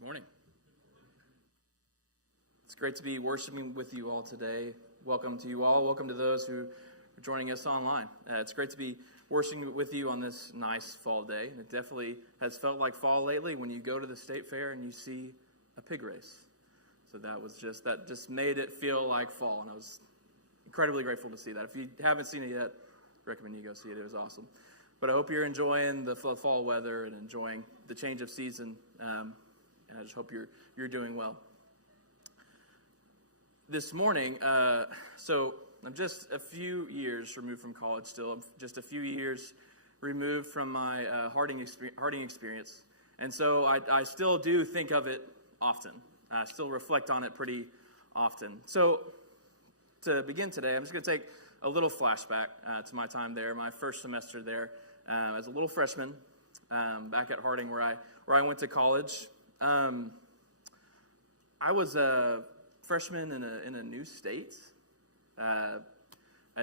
Good morning. It's great to be worshiping with you all today. Welcome to you all. Welcome to those who are joining us online. It's great to be worshiping with you on this nice fall day. It definitely has felt like fall lately when you go to the state fair and you see a pig race. So that just made it feel like fall, and I was incredibly grateful to see that. If you haven't seen it yet, I recommend you go see it. It was awesome. But I hope you're enjoying the fall weather and enjoying the change of season. And I just hope you're doing well. This morning, so I'm just a few years removed from college still. I'm just a few years removed from my Harding experience. And so I still do think of it often. I still reflect on it pretty often. So to begin today, I'm just going to take a little flashback to my time there, my first semester there as a little freshman back at Harding where I went to college. I was a freshman in a new state, a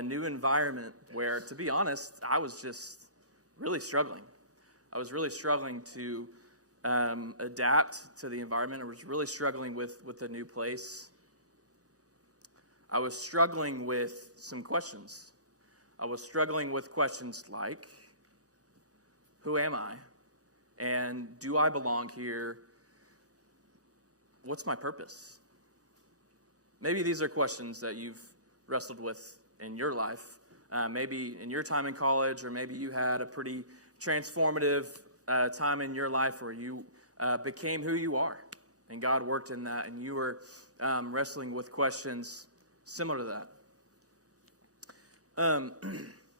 new environment where, to be honest, I was just really struggling. I was really struggling to adapt to the environment. I was really struggling with the new place. I was struggling with some questions. I was struggling with questions like, who am I? And do I belong here? What's my purpose? Maybe these are questions that you've wrestled with in your life, maybe in your time in college, or maybe you had a pretty transformative time in your life where you became who you are, and God worked in that, and you were wrestling with questions similar to that.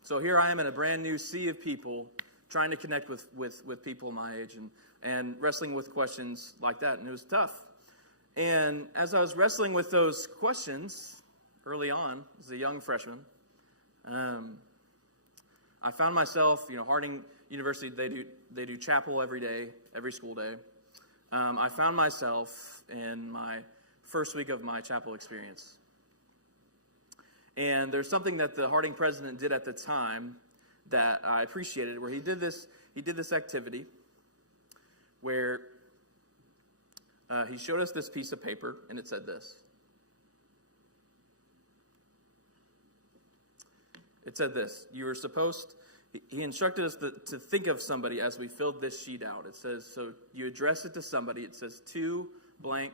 So here I am in a brand new sea of people trying to connect with people my age and wrestling with questions like that, and it was tough. And as I was wrestling with those questions early on, as a young freshman, I found myself, Harding University, they do chapel every day, every school day. I found myself in my first week of my chapel experience. And there's something that the Harding president did at the time that I appreciated, where he did this activity where he showed us this piece of paper, and it said this. It said this. He instructed us to think of somebody as we filled this sheet out. It says, so you address it to somebody. It says, to blank,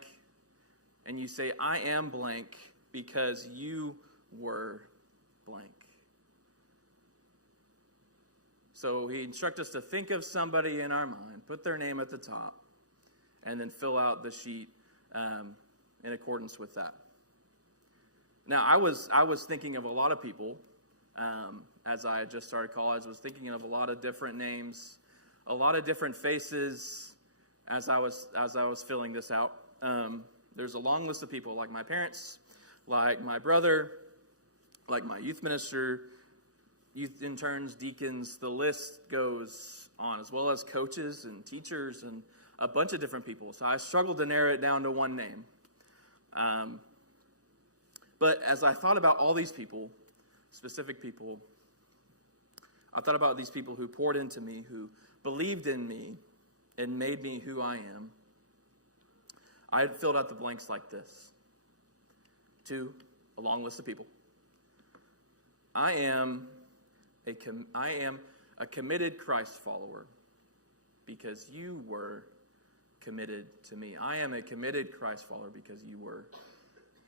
and you say, I am blank because you were blank. So he instructed us to think of somebody in our mind, put their name at the top, and then fill out the sheet in accordance with that. Now, I was thinking of a lot of people as I had just started college. I was thinking of a lot of different names, a lot of different faces as I was filling this out. There's a long list of people, like my parents, like my brother, like my youth minister, youth interns, deacons. The list goes on, as well as coaches and teachers and a bunch of different people. So I struggled to narrow it down to one name. But as I thought about all these people, specific people, I thought about these people who poured into me, who believed in me, and made me who I am. I had filled out the blanks like this. To a long list of people. I am a committed Christ follower because you were committed to me. I am a committed Christ follower because you were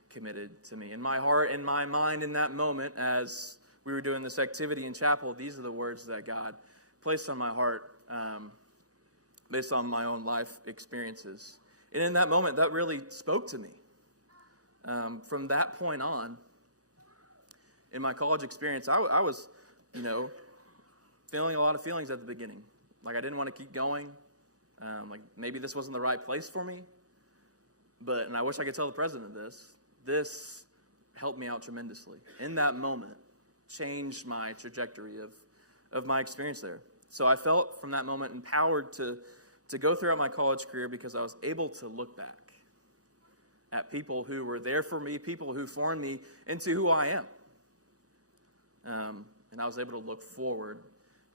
committed to me. In my heart, in my mind, in that moment, as we were doing this activity in chapel, these are the words that God placed on my heart based on my own life experiences. And in that moment, that really spoke to me. From that point on, in my college experience, I was, feeling a lot of feelings at the beginning. Like I didn't want to keep going. Like maybe this wasn't the right place for me. And I wish I could tell the president this. This helped me out tremendously. In that moment, changed my trajectory of my experience there. So I felt from that moment empowered to go throughout my college career because I was able to look back at people who were there for me, people who formed me into who I am. And I was able to look forward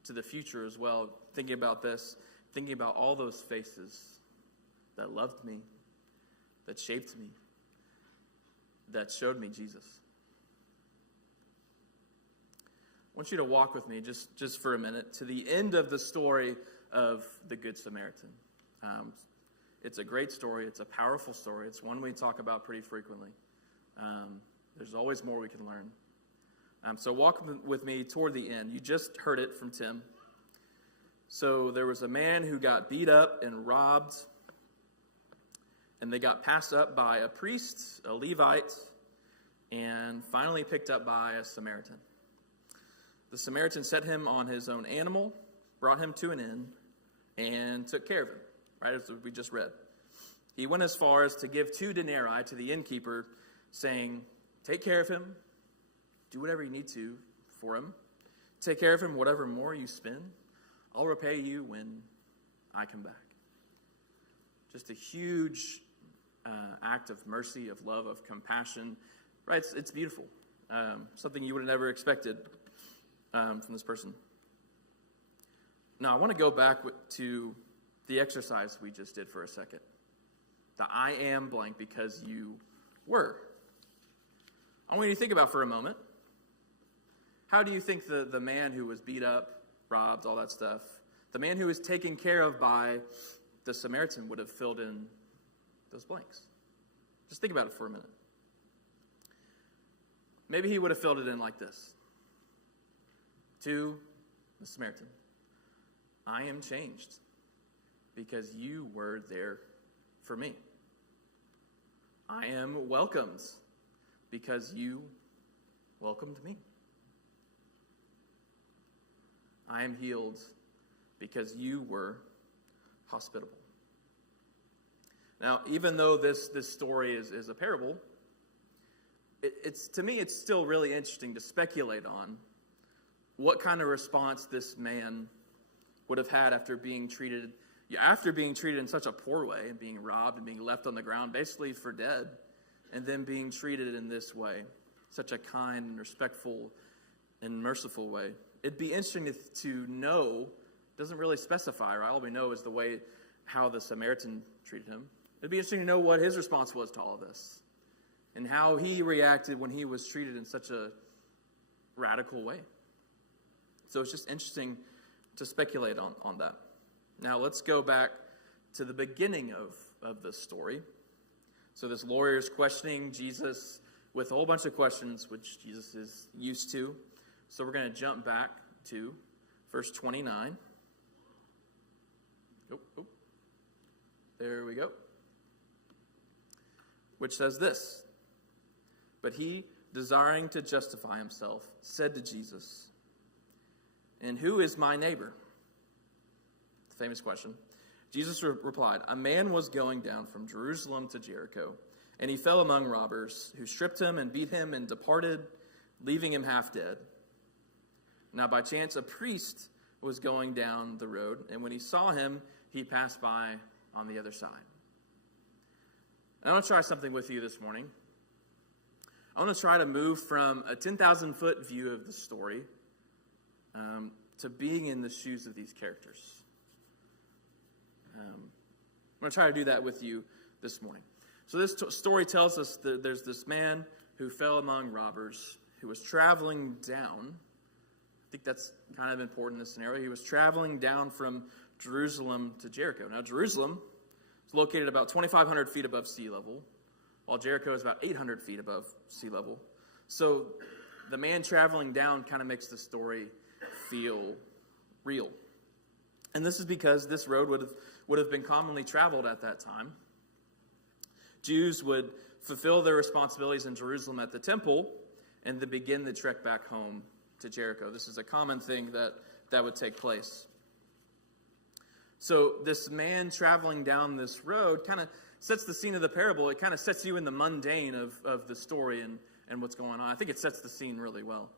to the future as well, thinking about this, thinking about all those faces that loved me, that shaped me, that showed me Jesus. I want you to walk with me just for a minute to the end of the story of the Good Samaritan. It's a great story. It's a powerful story. It's one we talk about pretty frequently. There's always more we can learn. So walk with me toward the end. You just heard it from Tim. So there was a man who got beat up and robbed, and they got passed up by a priest, a Levite, and finally picked up by a Samaritan. The Samaritan set him on his own animal, brought him to an inn, and took care of him, right, as we just read. He went as far as to give 2 denarii to the innkeeper, saying, take care of him, do whatever you need to for him, take care of him, whatever more you spend, I'll repay you when I come back. Just a huge act of mercy, of love, of compassion, right? It's beautiful. Something you would have never expected from this person. Now, I want to go back to the exercise we just did for a second. The I am blank because you were. I want you to think about for a moment, how do you think the man who was beat up, robbed, all that stuff, the man who was taken care of by the Samaritan would have filled in those blanks? Just think about it for a minute. Maybe he would have filled it in like this. To the Samaritan, I am changed because you were there for me. I am welcomed because you welcomed me. I am healed because you were hospitable. Now, even though this story is a parable, to me it's still really interesting to speculate on what kind of response this man would have had after being treated in such a poor way and being robbed and being left on the ground basically for dead, and then being treated in this way, such a kind and respectful and merciful way. It'd be interesting to know, doesn't really specify, right? All we know is the way how the Samaritan treated him. It'd be interesting to know what his response was to all of this and how he reacted when he was treated in such a radical way. So it's just interesting to speculate on that. Now let's go back to the beginning of the story. So this lawyer is questioning Jesus with a whole bunch of questions, which Jesus is used to. So we're going to jump back to verse 29. Oh. There we go. Which says this. But he, desiring to justify himself, said to Jesus, and who is my neighbor? Famous question. Jesus replied, a man was going down from Jerusalem to Jericho, and he fell among robbers, who stripped him and beat him and departed, leaving him half dead. Now by chance a priest was going down the road, and when he saw him, he passed by on the other side. I want to try something with you this morning. I want to try to move from a 10,000-foot view of the story to being in the shoes of these characters. I'm going to try to do that with you this morning. So this story tells us that there's this man who fell among robbers, who was traveling down. I think that's kind of important in this scenario. He was traveling down from Jerusalem to Jericho. Now, Jerusalem is located about 2,500 feet above sea level, while Jericho is about 800 feet above sea level. So the man traveling down kind of makes the story feel real. And this is because this road would have been commonly traveled at that time. Jews would fulfill their responsibilities in Jerusalem at the temple and then begin the trek back home to Jericho. This is a common thing that would take place. So this man traveling down this road kind of sets the scene of the parable. It kind of sets you in the mundane of the story and what's going on. I think it sets the scene really well.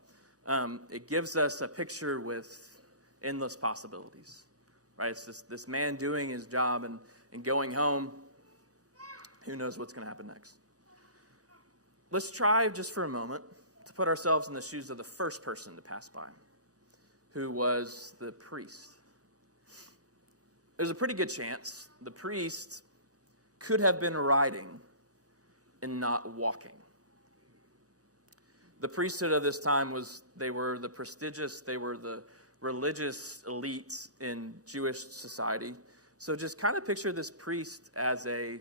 It gives us a picture with endless possibilities. Right? It's this man doing his job and going home. Who knows what's going to happen next? Let's try just for a moment to put ourselves in the shoes of the first person to pass by, who was the priest. There's a pretty good chance the priest could have been riding and not walking. The priesthood of this time they were the prestigious, they were the religious elites in Jewish society. So just kind of picture this priest as a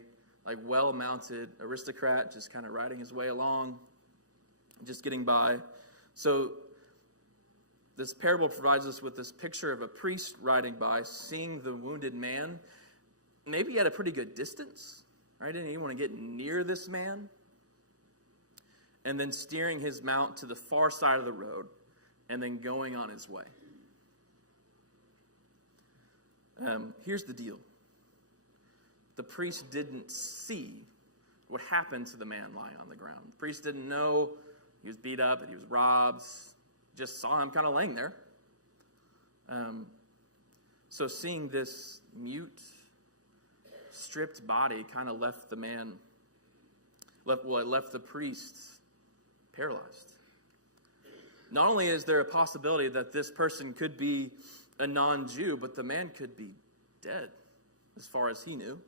well-mounted aristocrat, just kind of riding his way along, just getting by. So this parable provides us with this picture of a priest riding by, seeing the wounded man, maybe at a pretty good distance, right? Didn't even want to get near this man. And then steering his mount to the far side of the road, and then going on his way. Here's the deal. The priest didn't see what happened to the man lying on the ground. The priest didn't know he was beat up and he was robbed. Just saw him kind of laying there. So seeing this mute, stripped body kind of left the priest paralyzed. Not only is there a possibility that this person could be a non-Jew, but the man could be dead, as far as he knew.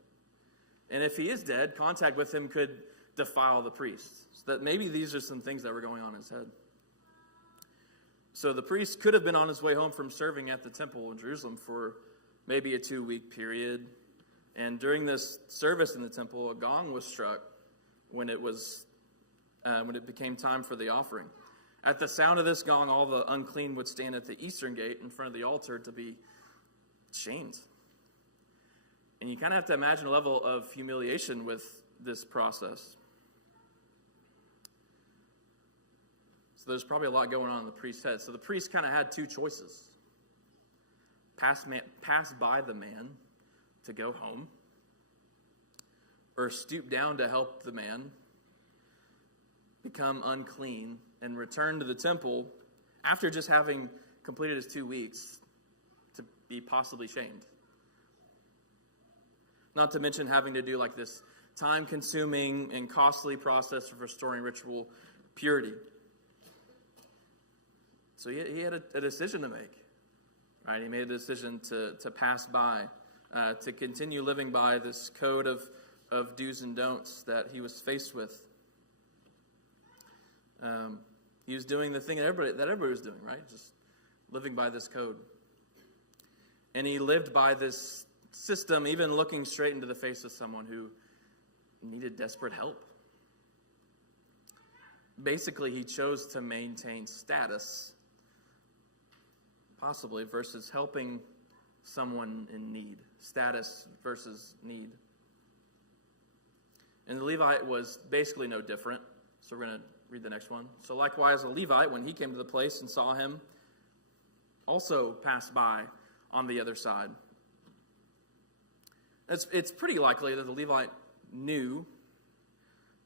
And if he is dead, contact with him could defile the priest. So that maybe these are some things that were going on in his head. So the priest could have been on his way home from serving at the temple in Jerusalem for maybe a 2-week period. And during this service in the temple, a gong was struck when it became time for the offering. At the sound of this gong, all the unclean would stand at the eastern gate in front of the altar to be shamed. And you kind of have to imagine a level of humiliation with this process. So there's probably a lot going on in the priest's head. So the priest kind of had two choices. Pass by the man to go home, or stoop down to help the man become unclean and return to the temple after just having completed his 2 weeks to be possibly shamed. Not to mention having to do like this time-consuming and costly process of restoring ritual purity. So he had a decision to make, right? He made a decision to pass by, to continue living by this code of do's and don'ts that he was faced with. He was doing the thing that everybody was doing, right? Just living by this code. And he lived by this system, even looking straight into the face of someone who needed desperate help. Basically, he chose to maintain status, possibly, versus helping someone in need. Status versus need. And the Levite was basically no different. So we're going to read the next one. So likewise, the Levite, when he came to the place and saw him, also passed by on the other side. It's pretty likely that the Levite knew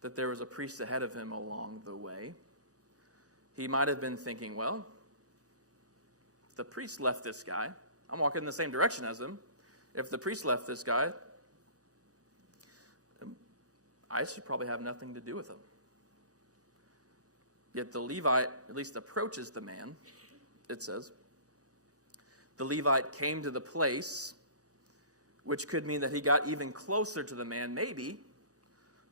that there was a priest ahead of him along the way. He might have been thinking, well, if the priest left this guy, I'm walking in the same direction as him. If the priest left this guy, I should probably have nothing to do with him. Yet the Levite at least approaches the man, it says. The Levite came to the place, which could mean that he got even closer to the man, maybe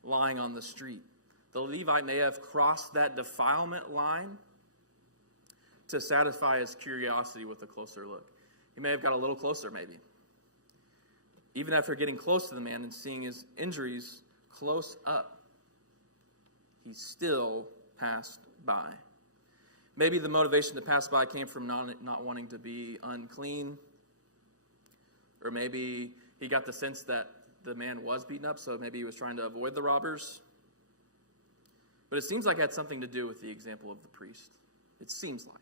lying on the street. The Levite may have crossed that defilement line to satisfy his curiosity with a closer look. He may have got a little closer, maybe. Even after getting close to the man and seeing his injuries close up, he still passed by. Maybe the motivation to pass by came from not wanting to be unclean. Or maybe he got the sense that the man was beaten up, so maybe he was trying to avoid the robbers. But it seems like it had something to do with the example of the priest. It seems like.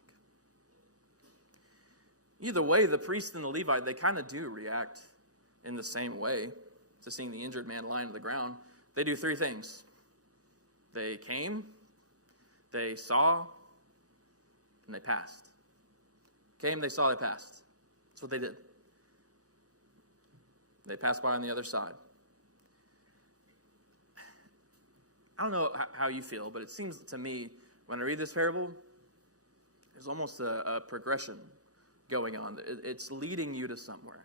Either way, the priest and the Levite, they kind of do react in the same way to seeing the injured man lying on the ground. They do three things. They came, they saw, and they passed. Came, they saw, they passed. That's what they did. They passed by on the other side. I don't know how you feel, but it seems to me, when I read this parable, there's almost a progression going on. It's leading you to somewhere.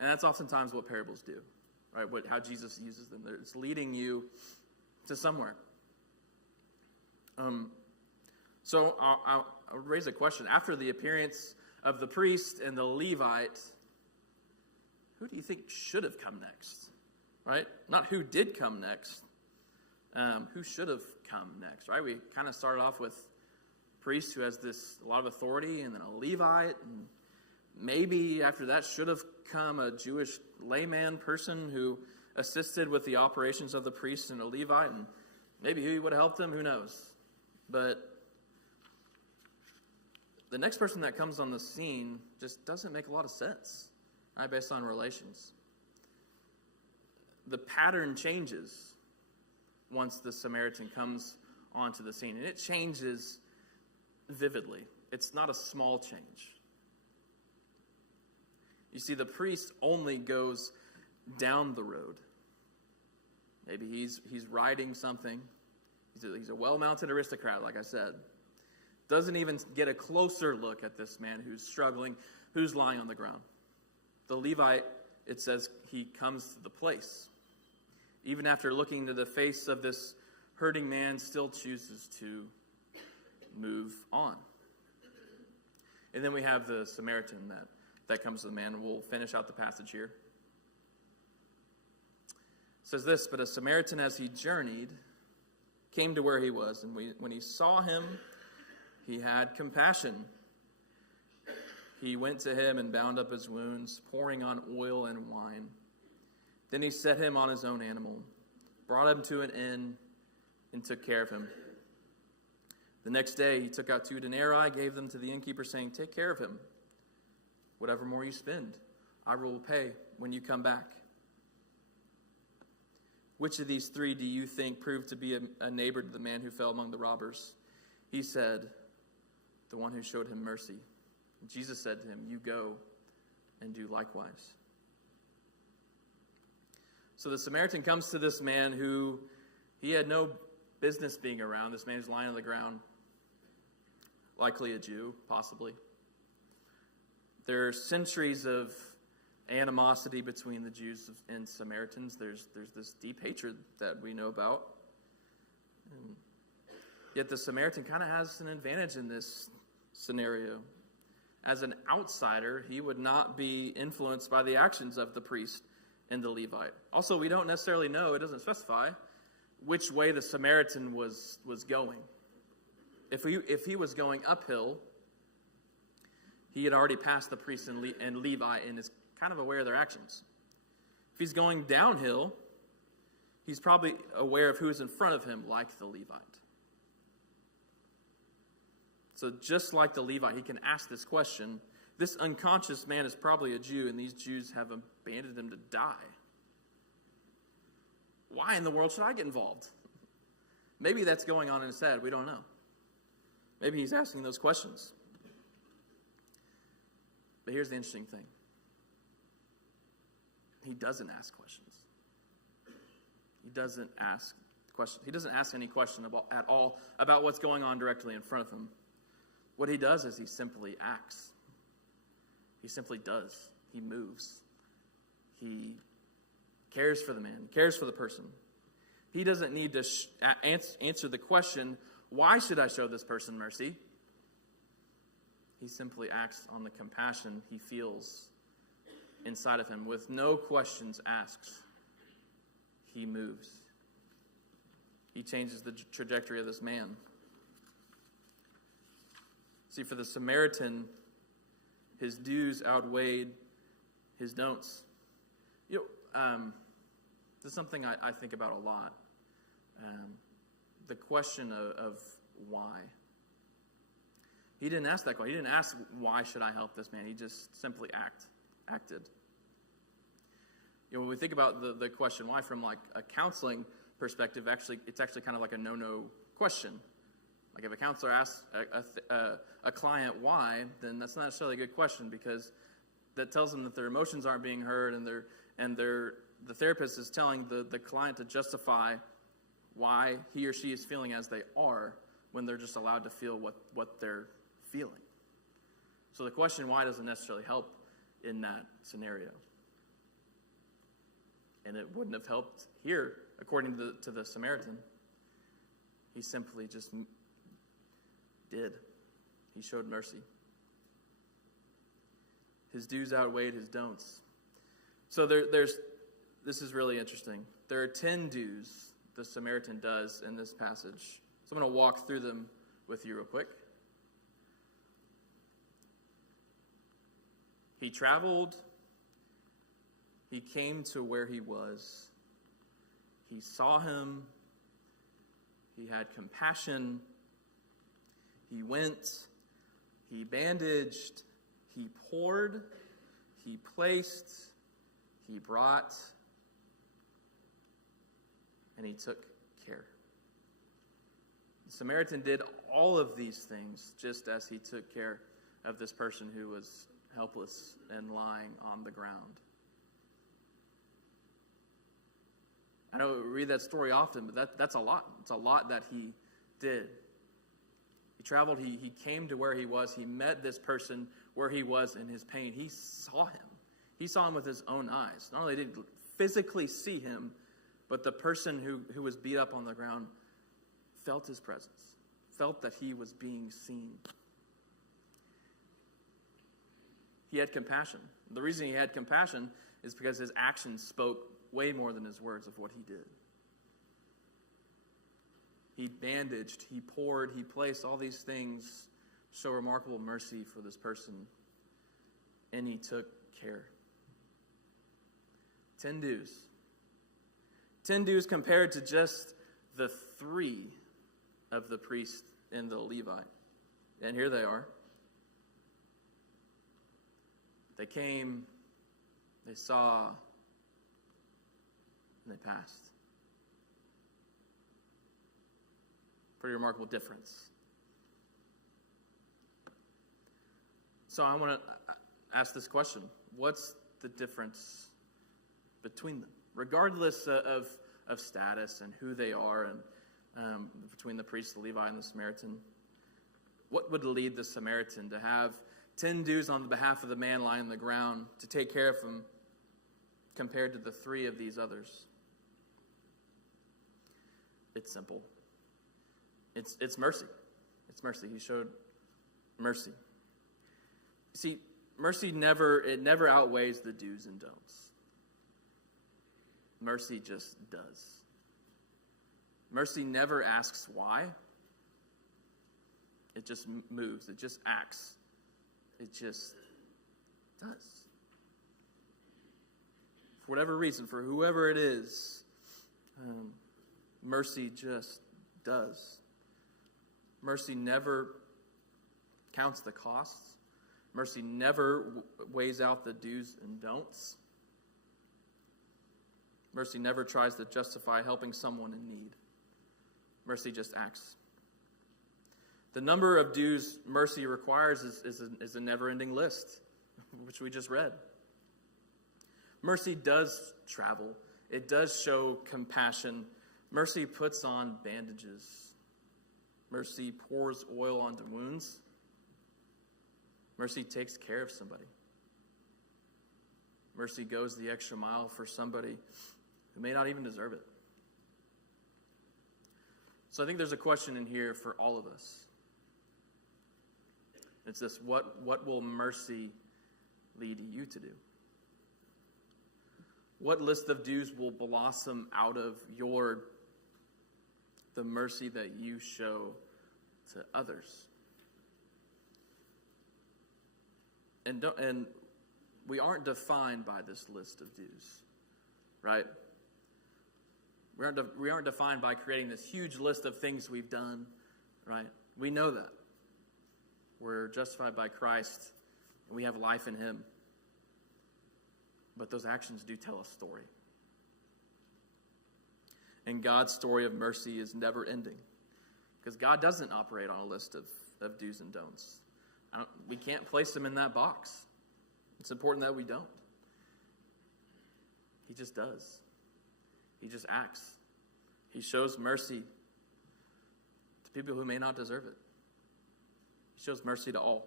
And that's oftentimes what parables do. right? How Jesus uses them. It's leading you to somewhere. So I'll raise a question. After the appearance of the priest and the Levite, who do you think should have come next? Right? Not who did come next. Who should have come next, right? We kind of started off with a priest who has a lot of authority, and then a Levite, and maybe after that should have come a Jewish layman person who assisted with the operations of the priest and a Levite, and maybe he would have helped them, who knows. But the next person that comes on the scene just doesn't make a lot of sense, right, based on relations. The pattern changes once the Samaritan comes onto the scene, and it changes vividly. It's not a small change. You see, the priest only goes down the road. Maybe he's riding something. He's a well-mounted aristocrat, like I said. Doesn't even get a closer look at this man who's struggling, who's lying on the ground. The Levite, it says, he comes to the place. Even after looking into the face of this hurting man, still chooses to move on. And then we have the Samaritan that comes to the man. We'll finish out the passage here. It says this, "But a Samaritan, as he journeyed, came to where he was, and when he saw him, he had compassion. He went to him and bound up his wounds, pouring on oil and wine. Then he set him on his own animal, brought him to an inn, and took care of him. The next day he took out 2 denarii, gave them to the innkeeper, saying, 'Take care of him. Whatever more you spend, I will pay when you come back.' Which of these 3 do you think proved to be a neighbor to the man who fell among the robbers?" He said, "The one who showed him mercy." And Jesus said to him, "You go and do likewise." So the Samaritan comes to this man who he had no business being around. This man is lying on the ground, likely a Jew, possibly. There are centuries of animosity between the Jews and Samaritans. There's this deep hatred that we know about. And yet the Samaritan kind of has an advantage in this scenario. As an outsider, he would not be influenced by the actions of the priest and the Levite. Also, we don't necessarily know, it doesn't specify, which way the Samaritan was going. If he was going uphill, he had already passed the priest and Levi and is kind of aware of their actions. If he's going downhill, he's probably aware of who is in front of him, like the Levite. So just like the Levite, he can ask this question. This unconscious man is probably a Jew, and these Jews have abandoned him to die. Why in the world should I get involved? Maybe that's going on in his head. We don't know. Maybe he's asking those questions. But here's the interesting thing. He doesn't ask questions. He doesn't ask questions. He doesn't ask any question at all about what's going on directly in front of him. What he does is he simply acts. He simply does. He moves. He cares for the man, cares for the person. He doesn't need to answer the question, why should I show this person mercy? He simply acts on the compassion he feels inside of him. With no questions asked, he moves. He changes the trajectory of this man. See, for the Samaritan, his do's outweighed his don'ts. This is something I think about a lot. The question of why. He didn't ask that question. He didn't ask, why should I help this man? He just simply acted. When we think about the question why from like a counseling perspective, it's actually kind of like a no-no question. Like if a counselor asks a client why, then that's not necessarily a good question, because that tells them that their emotions aren't being heard, and the therapist is telling the client to justify why he or she is feeling as they are when they're just allowed to feel what they're feeling. So the question why doesn't necessarily help in that scenario. And it wouldn't have helped here, according to the Samaritan. He simply just did. He showed mercy. His do's outweighed his don'ts. So this is really interesting. There are 10 do's the Samaritan does in this passage. So I'm going to walk through them with you real quick. He traveled. He came to where he was. He saw him. He had compassion. He went. He bandaged. He poured. He placed. He brought. And he took care. The Samaritan did all of these things just as he took care of this person who was helpless and lying on the ground. I know we read that story often, but that's a lot. It's a lot that he did. He traveled, he came to where he was. He met this person where he was in his pain. He saw him. He saw him with his own eyes. Not only did he physically see him, but the person who was beat up on the ground felt his presence, felt that he was being seen. He had compassion. The reason he had compassion is because his actions spoke way more than his words of what he did. He bandaged, he poured, he placed, all these things show remarkable mercy for this person. And he took care. 10 dues. 10 dues compared to just the 3 of the priest and the Levite. And here they are. They came, they saw, and they passed. Pretty remarkable difference. So I want to ask this question. What's the difference between them? Regardless of status and who they are, and between the priest, the Levite, and the Samaritan, what would lead the Samaritan to have 10 dues on behalf of the man lying on the ground to take care of him compared to the 3 of these others? It's simple. It's mercy. It's mercy. He showed mercy. See, mercy never outweighs the do's and don'ts. Mercy just does. Mercy never asks why. It just moves. It just acts. It just does. For whatever reason, for whoever it is, mercy just does. Mercy never counts the costs. Mercy never weighs out the do's and don'ts. Mercy never tries to justify helping someone in need. Mercy just acts. The number of dues mercy requires is a never-ending list, which we just read. Mercy does travel. It does show compassion. Mercy puts on bandages. Mercy pours oil onto wounds. Mercy takes care of somebody. Mercy goes the extra mile for somebody who may not even deserve it. So I think there's a question in here for all of us. It's this: what will mercy lead you to do? What list of dues will blossom out of the mercy that you show to others? And we aren't defined by this list of dues, right? We aren't defined by creating this huge list of things we've done, right? We know that. We're justified by Christ, and we have life in Him. But those actions do tell a story. And God's story of mercy is never ending, because God doesn't operate on a list of do's and don'ts. We can't place Him in that box. It's important that we don't. He just does. He just acts. He shows mercy to people who may not deserve it. He shows mercy to all.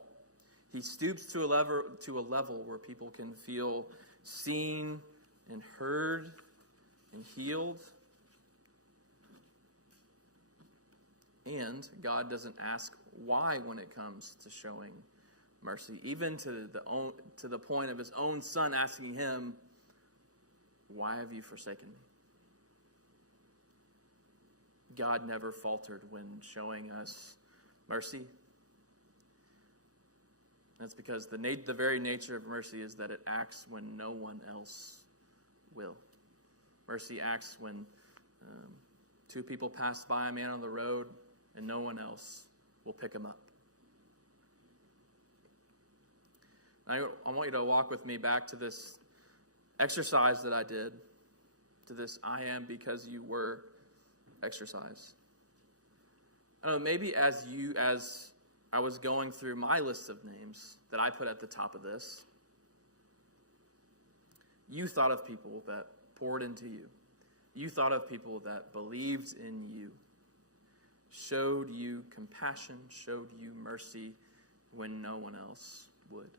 He stoops to a level where people can feel seen and heard and healed. And God doesn't ask why when it comes to showing mercy, even to the point of his own son asking him, "Why have you forsaken me?" God never faltered when showing us mercy. That's because the very nature of mercy is that it acts when no one else will. Mercy acts when two people pass by a man on the road and no one else will pick him up. I want you to walk with me back to this exercise that I did, to this "I am because you were" exercise. I don't know, maybe as I was going through my list of names that I put at the top of this, you thought of people that poured into you. You thought of people that believed in you, showed you compassion, showed you mercy when no one else would.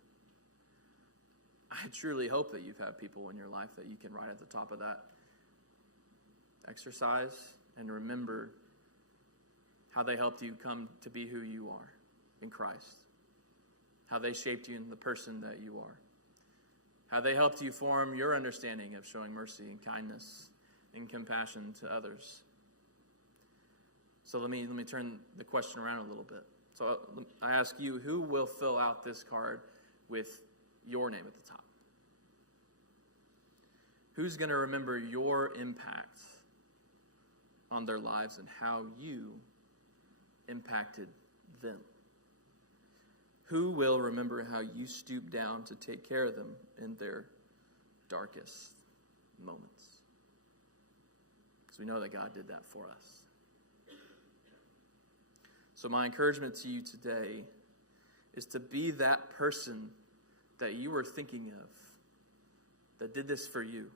I truly hope that you've had people in your life that you can write at the top of that exercise and remember how they helped you come to be who you are in Christ, how they shaped you into the person that you are, how they helped you form your understanding of showing mercy and kindness and compassion to others. So let me turn the question around a little bit. So I ask you, who will fill out this card with your name at the top? Who's going to remember your impact on their lives and how you impacted them? Who will remember how you stooped down to take care of them in their darkest moments? Because we know that God did that for us. So my encouragement to you today is to be that person that you were thinking of that did this for you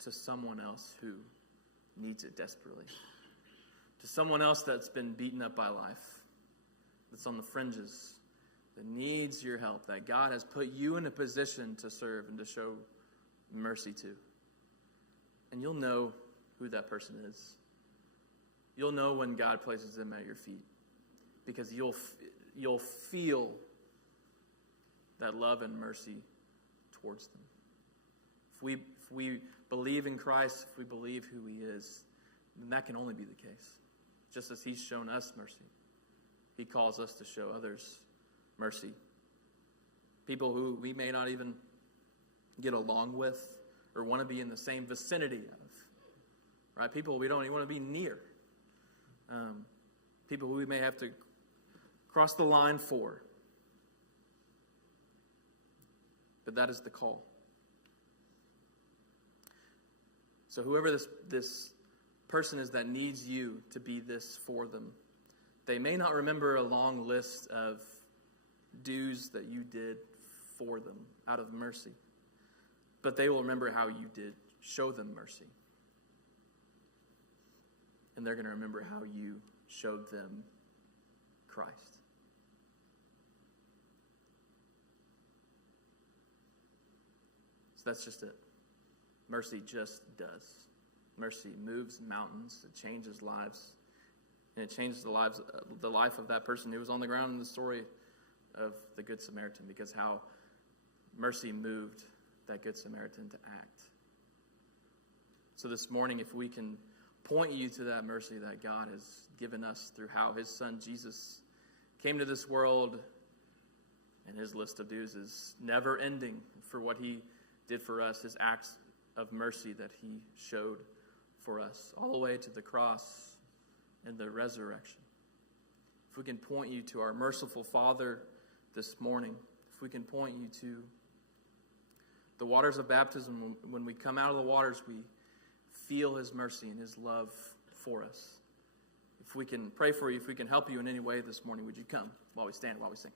to someone else who needs it desperately. To someone else that's been beaten up by life, that's on the fringes, that needs your help, that God has put you in a position to serve and to show mercy to. And you'll know who that person is. You'll know when God places them at your feet, because you'll feel that love and mercy towards them. If we believe in Christ, if we believe who he is, then that can only be the case. Just as he's shown us mercy, he calls us to show others mercy. People who we may not even get along with or want to be in the same vicinity of. Right? People we don't even want to be near. People who we may have to cross the line for. But that is the call. So whoever this person is that needs you to be this for them, they may not remember a long list of dues that you did for them out of mercy, but they will remember how you did show them mercy. And they're going to remember how you showed them Christ. So that's just it. Mercy just does. Mercy moves mountains. It changes lives. And it changes the life of that person who was on the ground in the story of the Good Samaritan, because how mercy moved that Good Samaritan to act. So this morning, if we can point you to that mercy that God has given us through how his son Jesus came to this world, and his list of dues is never ending for what he did for us, his acts of mercy that he showed for us, all the way to the cross and the resurrection. If we can point you to our merciful Father this morning, if we can point you to the waters of baptism, when we come out of the waters, we feel his mercy and his love for us. If we can pray for you, if we can help you in any way this morning, would you come while we stand, while we sing?